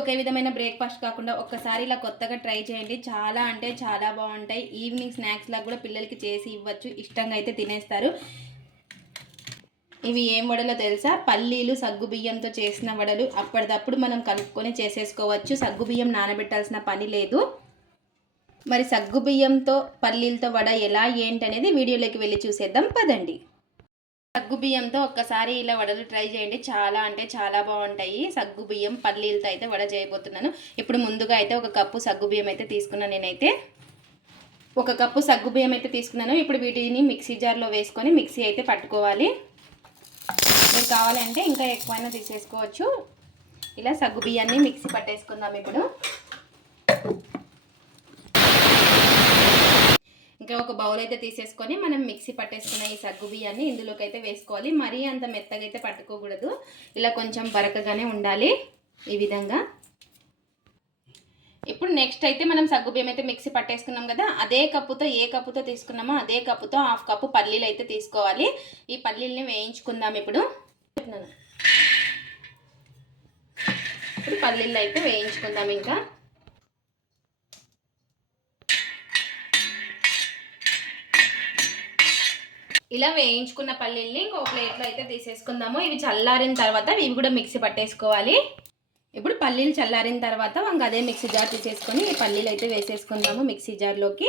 ఒకే విధమైన బ్రేక్ఫాస్ట్ కాకుండా ఒక్కసారి ఇలా కొత్తగా ట్రై చేయండి. చాలా అంటే చాలా బాగుంటాయి. ఈవినింగ్ స్నాక్స్ లాగా కూడా పిల్లలకి చేసి ఇవ్వచ్చు. ఇష్టంగా అయితే తినేస్తారు. ఇవి ఏం వడలో తెలుసా? పల్లీలు సగ్గుబియ్యంతో చేసిన వడలు. అప్పటిదప్పుడు మనం కలుపుకొని చేసేసుకోవచ్చు. సగ్గుబియ్యం నానబెట్టాల్సిన పని లేదు. మరి సగ్గుబియ్యంతో పల్లీలతో వడ ఎలా ఏంటి అనేది వీడియోలోకి వెళ్ళి చూసేద్దాం. పదండి. సగ్గు బియ్యంతో ఒక్కసారి ఇలా వడలు ట్రై చేయండి. చాలా అంటే చాలా బాగుంటాయి. సగ్గు బియ్యం పల్లీలతో అయితే వడ చేయబోతున్నాను. ఇప్పుడు ముందుగా అయితే ఒక కప్పు సగ్గు బియ్యం అయితే తీసుకున్నాను నేనైతే. ఒక కప్పు సగ్గు బియ్యం అయితే తీసుకున్నాను. ఇప్పుడు వీటిని మిక్సీ జార్లో వేసుకొని మిక్సీ అయితే పట్టుకోవాలి. మీరు కావాలంటే ఇంకా ఎక్కువైనా తీసేసుకోవచ్చు. ఇలా సగ్గు బియ్యాన్ని మిక్సీ పట్టేసుకుందాం ఇప్పుడు ఇంకా ఒక బౌల్ అయితే తీసేసుకొని మనం మిక్సీ పట్టేసుకున్న ఈ సగ్గు బియ్యాన్ని ఇందులోకి అయితే వేసుకోవాలి. మరీ అంత మెత్తగా అయితే పట్టుకోకూడదు. ఇలా కొంచెం బరకగానే ఉండాలి ఈ విధంగా. ఇప్పుడు నెక్స్ట్ అయితే మనం సగ్గు బియ్యం అయితే మిక్సీ పట్టేసుకున్నాం కదా అదే కప్పుతో ఏ కప్పుతో తీసుకున్నామో అదే కప్పుతో హాఫ్ కప్పు పల్లీలు అయితే తీసుకోవాలి. ఈ పల్లీల్ని వేయించుకుందాం ఇప్పుడు. ఇప్పుడు పల్లీలు అయితే వేయించుకుందాం ఇంకా. ఇలా వేయించుకున్న పల్లీల్ని ఇంకో ప్లేట్లో అయితే తీసేసుకుందాము. ఇవి చల్లారిన తర్వాత ఇవి కూడా మిక్సీ పట్టేసుకోవాలి. ఇప్పుడు పల్లీలు చల్లారిన తర్వాత ఇంకా అదే మిక్సీ జార్ తీసేసుకొని ఈ పల్లీలు అయితే వేసేసుకుందాము మిక్సీ జార్లోకి.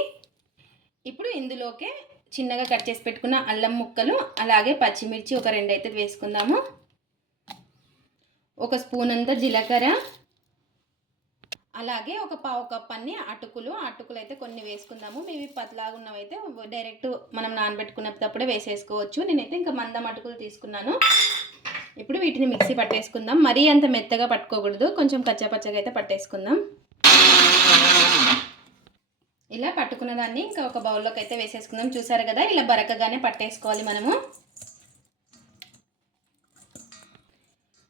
ఇప్పుడు ఇందులోకి చిన్నగా కట్ చేసి పెట్టుకున్న అల్లం ముక్కలు అలాగే పచ్చిమిర్చి ఒక రెండు అయితే వేసుకుందాము. ఒక స్పూన్ అంతా జీలకర్ర అలాగే ఒక పావు కప్ అన్ని అటుకులు అటుకులు అయితే కొన్ని వేసుకుందాము. ఇవి పతలాగా ఉన్నవైతే డైరెక్ట్ మనం నానబెట్టుకున్నప్పుడే వేసేసుకోవచ్చు. నేనైతే ఇంకా మందం అటుకులు తీసుకున్నాను. ఇప్పుడు వీటిని మిక్సీ పట్టేసుకుందాం. మరీ అంత మెత్తగా పట్టుకోకూడదు. కొంచెం కచ్చాపచ్చగా అయితే పట్టేసుకుందాం. ఇలా పట్టుకున్న దాన్ని ఇంకా ఒక బౌల్లోకి అయితే వేసేసుకుందాం. చూసారు కదా ఇలా బరకగానే పట్టేసుకోవాలి మనము.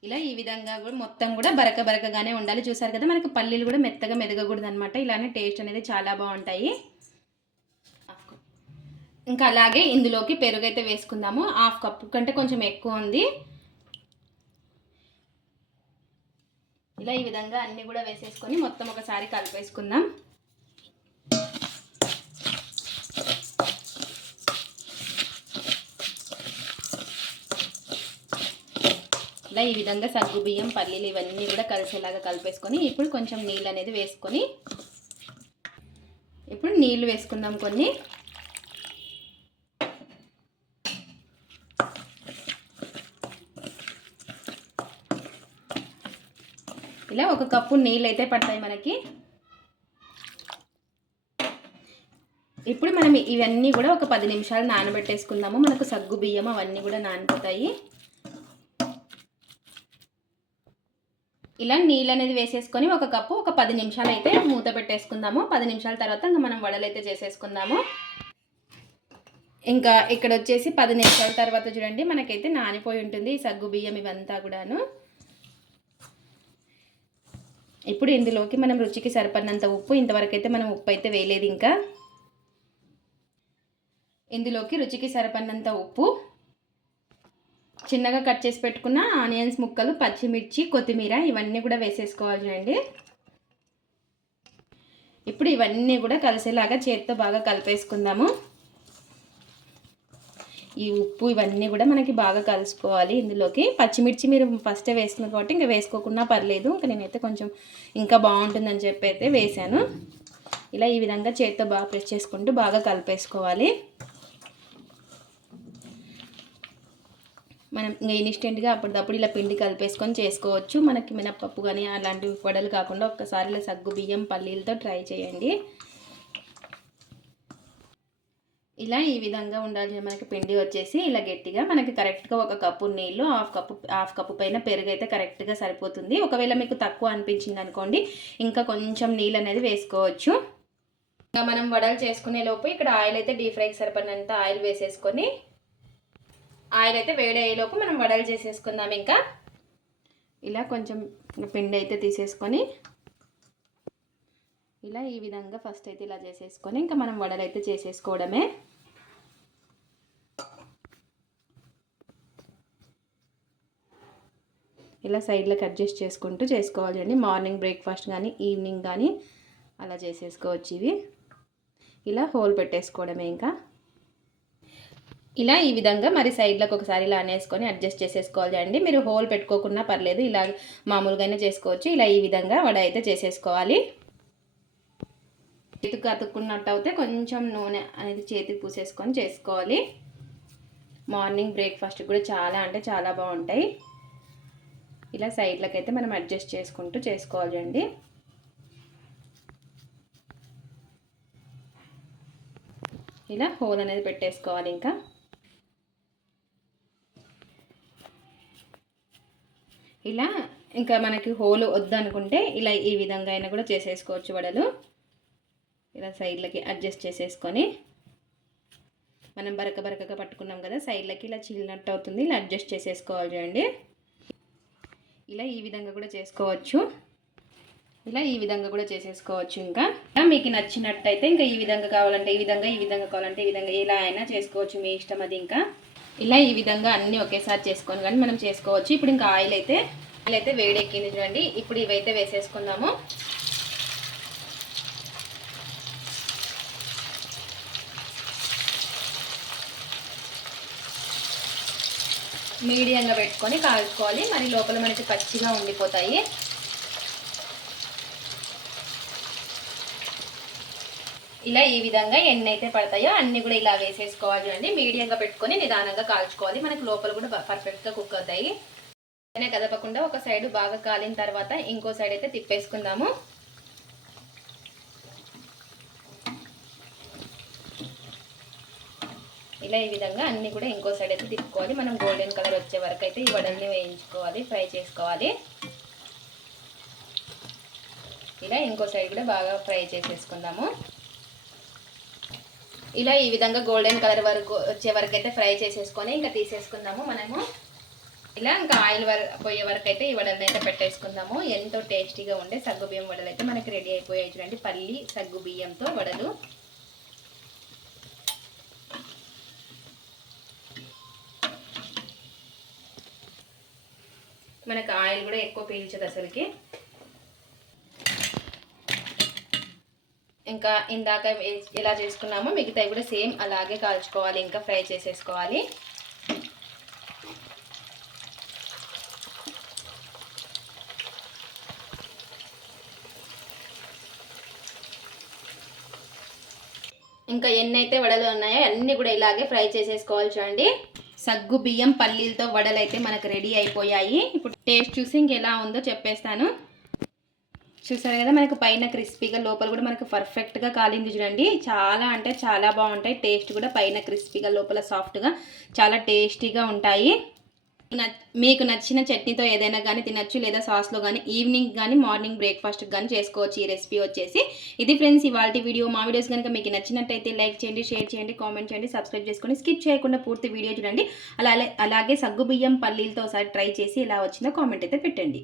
ఇలా ఈ విధంగా కూడా మొత్తం కూడా బరక బరకగానే ఉండాలి. చూసారు కదా మనకి పల్లీలు కూడా మెత్తగా మెదగకూడదు అనమాట ఇలానే టేస్ట్ అనేది చాలా బాగుంటాయి. ఇంకా అలాగే ఇందులోకి పెరుగు అయితే వేసుకుందాము. హాఫ్ కప్ కంటే కొంచెం ఎక్కువ ఉంది. ఇలా ఈ విధంగా అన్నీ కూడా వేసేసుకొని మొత్తం ఒకసారి కలిపేసుకుందాం. ఇలా ఈ విధంగా సగ్గు బియ్యం పల్లీలు ఇవన్నీ కూడా కలిసేలాగా కలిపేసుకొని ఇప్పుడు కొంచెం నీళ్ళు అనేది వేసుకొని ఇప్పుడు నీళ్ళు వేసుకుందాం కొన్ని. ఇలా ఒక కప్పు నీళ్ళు అయితే పడతాయి మనకి. ఇప్పుడు మనం ఇవన్నీ కూడా ఒక పది నిమిషాలు నానబెట్టేసుకుందాము. మనకు సగ్గు బియ్యం అవన్నీ కూడా నానిపోతాయి. ఇలా నీళ్ళు అనేది వేసేసుకొని ఒక కప్పు ఒక పది నిమిషాలు అయితే మూత పెట్టేసుకుందాము. పది నిమిషాల తర్వాత ఇంకా మనం వడలు అయితే చేసేసుకుందాము. ఇంకా ఇక్కడ వచ్చేసి పది నిమిషాల తర్వాత చూడండి మనకైతే నానిపోయి ఉంటుంది ఈ సగ్గు బియ్యం ఇవంతా కూడాను. ఇప్పుడు ఇందులోకి మనం రుచికి సరిపడినంత ఉప్పు ఇంతవరకు అయితే మనం ఉప్పు అయితే వేయలేదు ఇంకా. ఇందులోకి రుచికి సరిపడినంత ఉప్పు చిన్నగా కట్ చేసి పెట్టుకున్న ఆనియన్స్ ముక్కలు పచ్చిమిర్చి కొత్తిమీర ఇవన్నీ కూడా వేసేసుకోవాలి అండి. ఇప్పుడు ఇవన్నీ కూడా కలిసేలాగా చేతితో బాగా కలిపేసుకుందాము. ఈ ఉప్పు ఇవన్నీ కూడా మనకి బాగా కలుసుకోవాలి ఇందులోకి. పచ్చిమిర్చి మీరు ఫస్ట్ వేస్తున్నారు కాబట్టి ఇంకా వేసుకోకుండా పర్లేదు. ఇంకా నేనైతే కొంచెం ఇంకా బాగుంటుందని చెప్పి అయితే వేసాను ఇలా ఈ విధంగా చేతితో బాగా ప్రెస్ చేసుకుంటూ బాగా కలిపేసుకోవాలి. మనం ఇంకా ఇన్స్టెంట్గా అప్పటిదప్పుడు ఇలా పిండి కలిపేసుకొని చేసుకోవచ్చు. మనకి మినప్పప్పు కానీ అలాంటివి వడలు కాకుండా ఒక్కసారి ఇలా సగ్గు బియ్యం పల్లీలతో ట్రై చేయండి. ఇలా ఈ విధంగా ఉండాలి. మనకి పిండి వచ్చేసి ఇలా గట్టిగా మనకి కరెక్ట్గా ఒక కప్పు నీళ్ళు హాఫ్ కప్పు హాఫ్ కప్పు పైన పెరుగు అయితే కరెక్ట్గా సరిపోతుంది. ఒకవేళ మీకు తక్కువ అనిపించింది అనుకోండి ఇంకా కొంచెం నీళ్ళు అనేది వేసుకోవచ్చు. ఇంకా మనం వడలు చేసుకునే లోపు ఇక్కడ ఆయిల్ అయితే డీప్ ఫ్రైకి సరిపడినంత ఆయిల్ వేసేసుకొని ఆయిల్ అయితే వేడయ్యేలోపు మనం వడలు చేసేసుకుందాం ఇంకా. ఇలా కొంచెం పిండి అయితే తీసేసుకొని ఇలా ఈ విధంగా ఫస్ట్ అయితే ఇలా చేసేసుకొని ఇంకా మనం వడలు అయితే చేసేసుకోవడమే. ఇలా సైడ్లకు అడ్జస్ట్ చేసుకుంటూ చేసుకోవాలి అండి. మార్నింగ్ బ్రేక్ఫాస్ట్ కానీ ఈవినింగ్ కానీ అలా చేసేసుకోవచ్చు ఇవి. ఇలా హోల్ పెట్టేసుకోవడమే ఇంకా. ఇలా ఈ విధంగా మరి సైడ్లకు ఒకసారి ఇలా అనేసుకొని అడ్జస్ట్ చేసేసుకోవాలి అండి మీరు హోల్ పెట్టుకోకున్నా పర్లేదు ఇలా మామూలుగానే చేసుకోవచ్చు. ఇలా ఈ విధంగా వడ అయితే చేసేసుకోవాలి. చేతికి అతుక్కున్నట్టు అయితే కొంచెం నూనె అనేది చేతికి పూసేసుకొని చేసుకోవాలి. మార్నింగ్ బ్రేక్ఫాస్ట్ కూడా చాలా అంటే చాలా బాగుంటాయి. ఇలా సైడ్లకు అయితే మనం అడ్జస్ట్ చేసుకుంటూ చేసుకోవాలి అండి ఇలా హోల్ అనేది పెట్టేసుకోవాలి ఇంకా. ఇలా ఇంకా మనకి హోల్ వద్దనుకుంటే ఇలా ఈ విధంగా అయినా కూడా చేసేసుకోవచ్చు వడలు. ఇలా సైడ్లకి అడ్జస్ట్ చేసేసుకొని మనం బరక బరకగా పట్టుకున్నాం కదా సైడ్లకి ఇలా చిల్లినట్టు అవుతుంది. ఇలా అడ్జస్ట్ చేసేసుకోవాలి చూడండి. ఇలా ఈ విధంగా కూడా చేసుకోవచ్చు. ఇలా ఈ విధంగా కూడా చేసేసుకోవచ్చు ఇంకా. మీకు నచ్చినట్టయితే ఇంకా ఈ విధంగా కావాలంటే ఈ విధంగా ఈ విధంగా కావాలంటే ఈ విధంగా ఇలా అయినా చేసుకోవచ్చు మీ ఇష్టం అది ఇంకా. ఇలా ఈ విధంగా అన్నీ ఒకేసారి చేసుకొని కానీ మనం చేసుకోవచ్చు. ఇప్పుడు ఇంకా ఆయిల్ అయితే ఆయిల్ అయితే వేడెక్కింది చూడండి. ఇప్పుడు ఇవైతే వేసేసుకుందాము. మీడియంగా పెట్టుకొని కాల్చుకోవాలి. మరి లోపల మనకి పచ్చిగా ఉండిపోతాయి. ఇలా ఈ విధంగా ఎన్ని అయితే పడతాయో అన్ని కూడా ఇలా వేసేసుకోవాలి అండి. మీడియంగా పెట్టుకొని నిదానంగా కాల్చుకోవాలి. మనకి లోపల కూడా పర్ఫెక్ట్గా కుక్ అవుతాయి. అయినా కదపకుండా ఒక సైడ్ బాగా కాలిన తర్వాత ఇంకో సైడ్ అయితే తిప్పేసుకుందాము. ఇలా ఈ విధంగా అన్ని కూడా ఇంకో సైడ్ అయితే తిప్పుకోవాలి. మనం గోల్డెన్ కలర్ వచ్చే వరకు అయితే ఈ వడల్ని వేయించుకోవాలి ఫ్రై చేసుకోవాలి. ఇలా ఇంకో సైడ్ కూడా బాగా ఫ్రై చేసేసుకుందాము. ఇలా ఈ విధంగా గోల్డెన్ కలర్ వరకు వచ్చే వరకు అయితే ఫ్రై చేసేసుకొని ఇంకా తీసేసుకుందాము మనము. ఇలా ఇంకా ఆయిల్ వర పోయే వరకు అయితే ఈ వడలు అయితే పెట్టేసుకుందాము. ఎంతో టేస్టీగా ఉండే సగ్గు బియ్యం వడలు అయితే మనకి రెడీ అయిపోయాయి చూడండి. పల్లి సగ్గు బియ్యంతో వడలు. మనకు ఆయిల్ కూడా ఎక్కువ పీల్చదు అసలుకి. ఇంకా ఇందాక ఎలా చేసుకున్నామో మిగతాయి కూడా సేమ్ అలాగే కాల్చుకోవాలి ఇంకా ఫ్రై చేసేసుకోవాలి. ఇంకా ఎన్ని అయితే వడలు ఉన్నాయో అన్నీ కూడా ఇలాగే ఫ్రై చేసేసుకోవాలి చూడండి. సగ్గు బియ్యం పల్లీలతో వడలు అయితే మనకు రెడీ అయిపోయాయి. ఇప్పుడు టేస్ట్ చూసి ఇంకెలా ఉందో చెప్పేస్తాను. చూసారు కదా మనకు పైన క్రిస్పీగా లోపల కూడా మనకు పర్ఫెక్ట్గా కాలింది చూడండి. చాలా అంటే చాలా బాగుంటాయి. టేస్ట్ కూడా పైన క్రిస్పీగా లోపల సాఫ్ట్గా చాలా టేస్టీగా ఉంటాయి. మీకు నచ్చిన చట్నీతో ఏదైనా కానీ తినచ్చు లేదా సాస్లో కానీ ఈవినింగ్ కానీ మార్నింగ్ బ్రేక్ఫాస్ట్కి కానీ చేసుకోవచ్చు. ఈ రెసిపీ వచ్చేసి ఇది ఫ్రెండ్స్ ఇవాళ వీడియో. మా వీడియోస్ కనుక మీకు నచ్చినట్టయితే లైక్ చేయండి షేర్ చేయండి కామెంట్ చేయండి సబ్స్క్రైబ్ చేసుకొని స్కిప్ చేయకుండా పూర్తి వీడియో చూడండి. అలాగే అలాగే సగ్గుబియ్యం పల్లీలతో ఒకసారి ట్రై చేసి ఎలా వచ్చిందో కామెంట్ అయితే పెట్టండి.